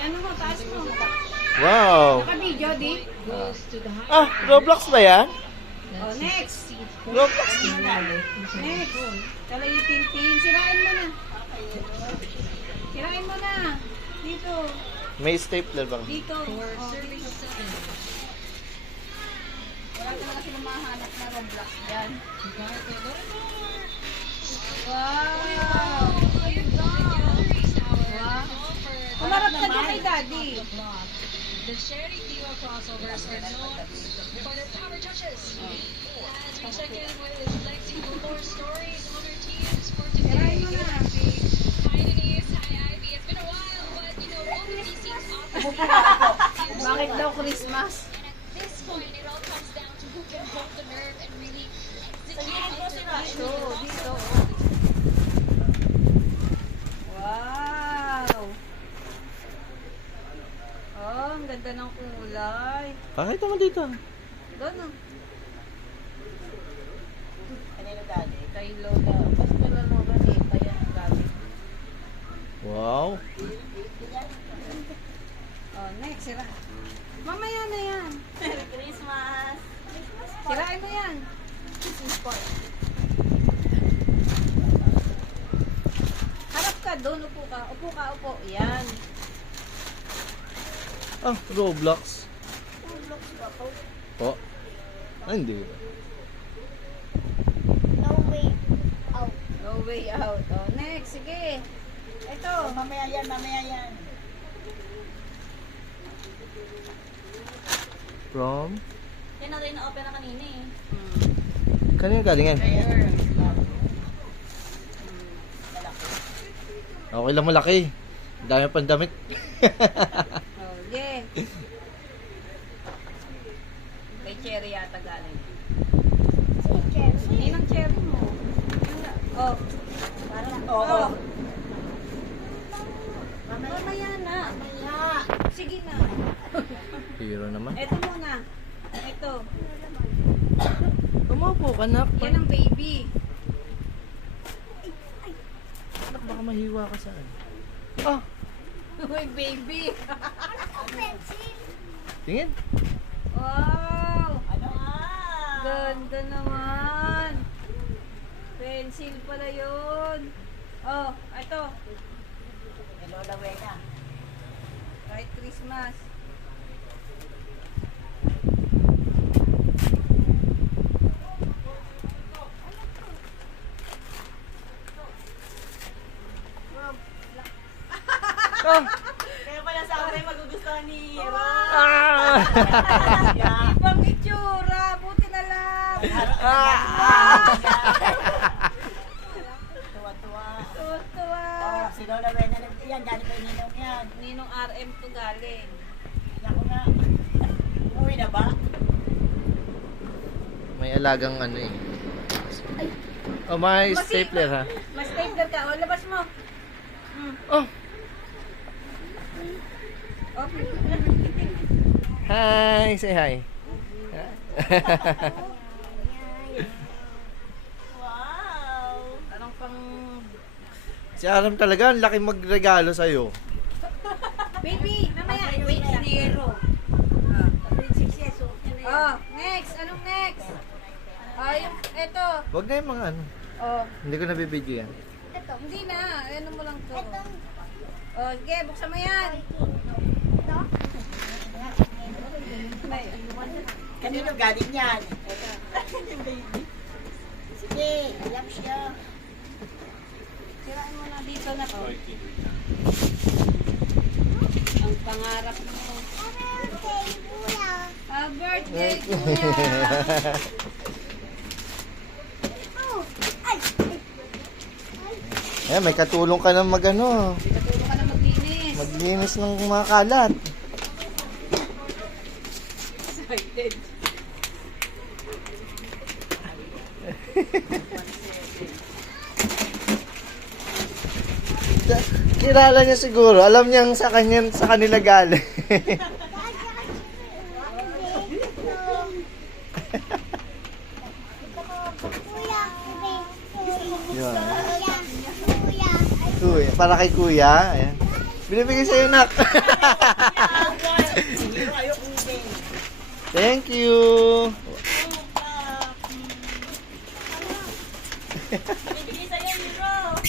Ano mo, taas mo. Wow! Naka-video, di? Ah, Roblox ba yan? Oh, next. Roblox. Next. Tala yung tintin. Sirain mo na. Sirain mo na. Dito. May stapler bang? Dito. Oh, dito. Wala ka na kasi lumahanap na Roblox yan. Wow! Wow! Umarap ka doon kay Daddy. The Cherry Diva crossovers are known for their power touches. Let's check in with Lexi for more stories on her teams for today. Sirain mo na. Hi Denise, hi Ivy. It's been a while, but you know, both of these teams often Bakit daw Christmas? and at this point, it all comes down to who can hold the nerve and really execute. Dito, dito. Wow! Oh, ang ganda ng kulay. Pakita mo dito. Doon oh. Kanino dali? Kay Lola. Basta Lola ni kaya ang gamit. Wow. Oh, next, sira. Mamaya na yan. Merry Christmas! Sirain mo yan. Harap ka doon, upo ka. Upo ka, upo. Yan. Ah, Roblox. Roblox ba po? Po. Ah, hindi. No way out. No way out. Oh, next, sige. Ito. Mamaya yan, mamaya yan. From? Yan na rin na opera kanina eh. Kanina galingan? Okay lang malaki. Dami pang damit. Oh, yeah. Kay Cherry yata galing. Ninang Cherry mo. Oh. Parang, Oh. Mamaya na. Mamaya. Sige na. Hero naman. Ito muna. Ito. Tumapo ka na. Yan ang baby. Anak, baka mahiwa ka saan. Ah, Uy, baby. tingin. Wow. Ano nga? Ganda naman. Pencil pala yun. Oh, ito. Kay Lola Wena. Right Christmas. Ah! Kaya pala sa akin magugustuhan ni Hero. Ah! Ibang itsura. Buti na lang. Tuwa-tuwa. Tuwa-tuwa. Oh, si Lola Wena. Yan, galing kay Ninong yan. Ninong RM to galing. Ako nga. Umuwi na ba? May alagang ano eh. Oh, may stapler ha. Mas stapler ka. O, labas mo. Oh, Okay. hi! Say hi. Wow! Anong pang... Si Aram talaga, ang laki magregalo sa'yo. Baby, mamaya. Wait, sinero. Oh, next. Anong next? Oh, yung, eto. Wag na yung mga ano. Oh, Hindi ko nabibidyo yan. hindi na. Ano mo lang to. Oh, sige, buksan mo yan. Kanino galing yan? Sige, alam siya. Sirain mo na dito na to. Ang pangarap mo. Birthday, kuya! Ayan, may katulong ka na magano. Natulong ka na maglinis. Maglinis ng mga kalat. Excited. Kilala niya siguro. Alam niyang sa kanila galing. Yun. Kuya. para kay kuya. Ayan. Binibigay sa'yo, nak. Hero, ayoko din. Thank you. Binibigay sa'yo, Hero.